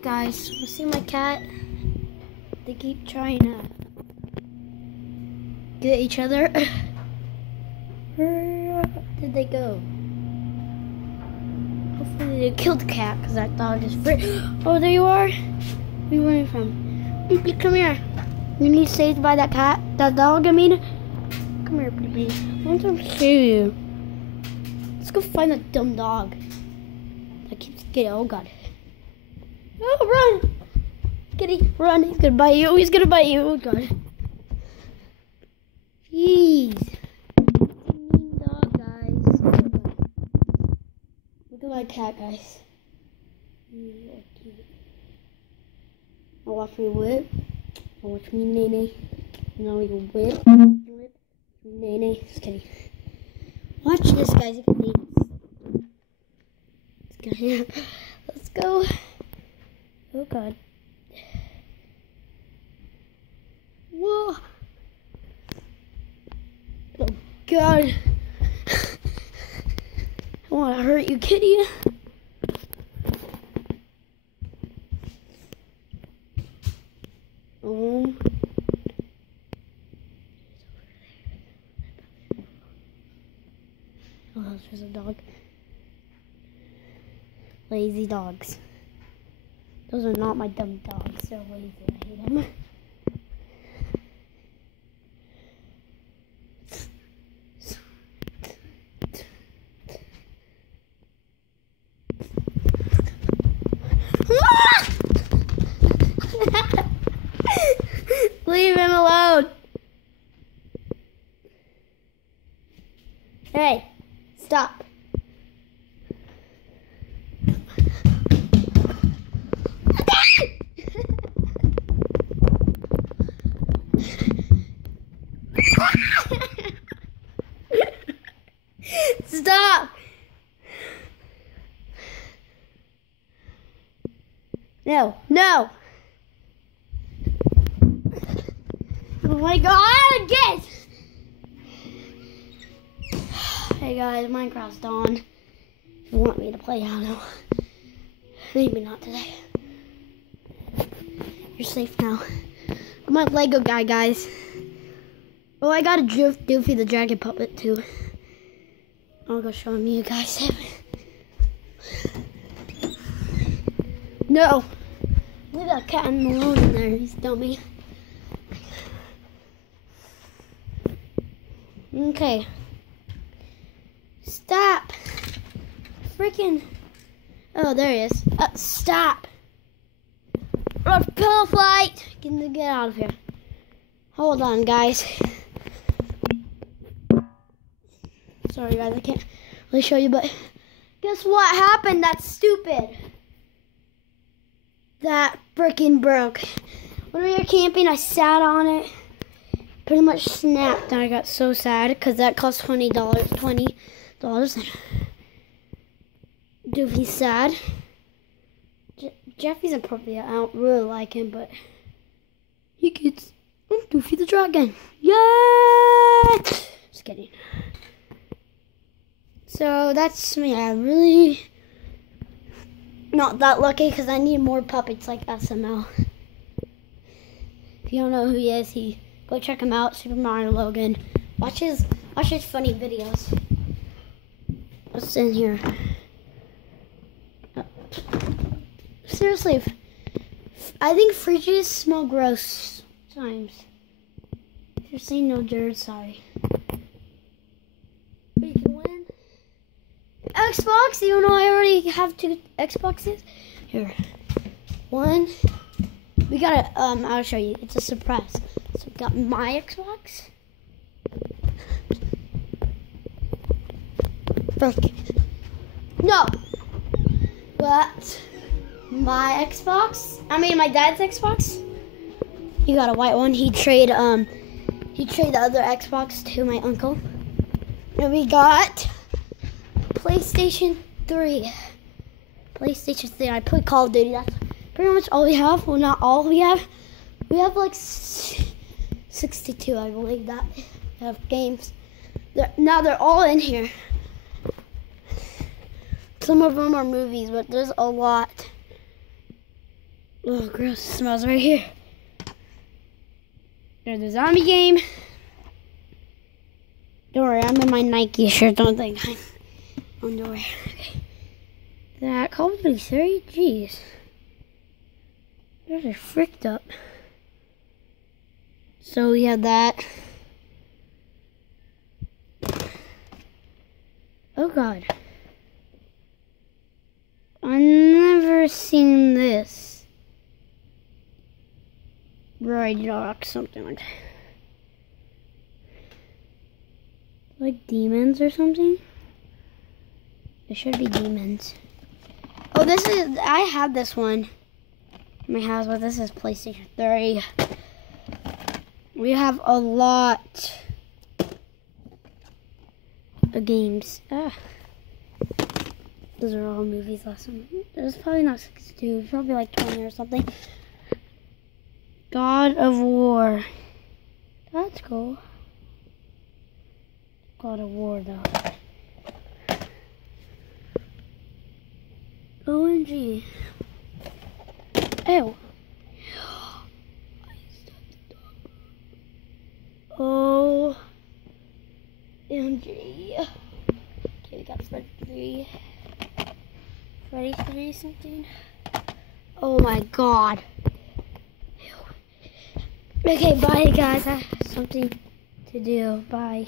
Guys, see my cat? They keep trying to get each other. Where did they go? Hopefully they killed the cat because that dog is free. Oh, there you are. Where are you running from? Oopie, come here. You need saved by that cat? That dog, I mean? Come here, baby. I want to save you. Let's go find that dumb dog that keeps getting. Oh, God. Oh, run! Kitty, run. He's gonna bite you. He's gonna bite you. Oh, God. Jeez. Mean dog, guys. Look at my cat, guys. I'll watch me whip. I'll watch me nay. Now you whip. Whip. Nay. Just kidding. Watch this, guys. You can see this. Let's go. Oh, God. Whoa. Oh, God. I want to hurt you, kitty. Oh. Oh, there's a dog. Lazy dogs. Those are not my dumb dogs. They're lazy. I hate them. Leave him alone. Hey, stop. Stop. No. Oh my God, again. Hey guys, Minecraft's on. If you want me to play, I don't know. Maybe not today. You're safe now. I'm a Lego guy, guys. Oh, I got a Doofy the Dragon puppet too. I'll go show you guys. No. Leave that cat alone in there, he's dummy. Okay. Stop. Freaking. Oh, there he is. Stop. Pillow fight. Get out of here. Hold on, guys. Sorry, guys. I can't really show you, but guess what happened? That's stupid. That freaking broke. When we were camping, I sat on it. Pretty much snapped, and I got so sad because that cost $20. Doofy's sad. Jeffy's appropriate. I don't really like him, but he gets Doofy the Dragon. Yay! Just kidding. So that's me. I'm really not that lucky because I need more puppets like SML. If you don't know who he is, go check him out. Super Mario Logan. Watch his funny videos. What's in here? Seriously, I think fridges smell gross sometimes. If you're saying no, Jared, sorry. But you can win Xbox, even though I already have 2 Xboxes. Here, one. We got it. I'll show you. It's a surprise. So we got my Xbox. No, but my Xbox. I mean, my dad's Xbox. He got a white one. He traded the other Xbox to my uncle. And we got PlayStation 3. PlayStation 3. I put Call of Duty. That's pretty much all we have. Well, not all we have. We have like 62, I believe, that have games. Now they're all in here. Some of them are movies, but there's a lot. Oh, gross. It smells right here. There's the zombie game. Don't worry, I'm in my Nike shirt. Don't think I'm underwear. Okay. That Call of Duty 3? Jeez. Those are fricked up. So we have that. Oh God. I've never seen this. Ride Rock, something like that. Like demons or something? It should be demons. Oh, this is, I have this one in my house, but this is PlayStation 3. We have a lot of games. Those are all movies last time. It was probably not 62, probably like 20 or something. God of War. That's cool. God of War though. OMG. Ew. Oh. OMG. Okay, we got Freddy 3. Freddy 3 something. Oh my God. Ew. Okay, bye guys. I have something to do. Bye.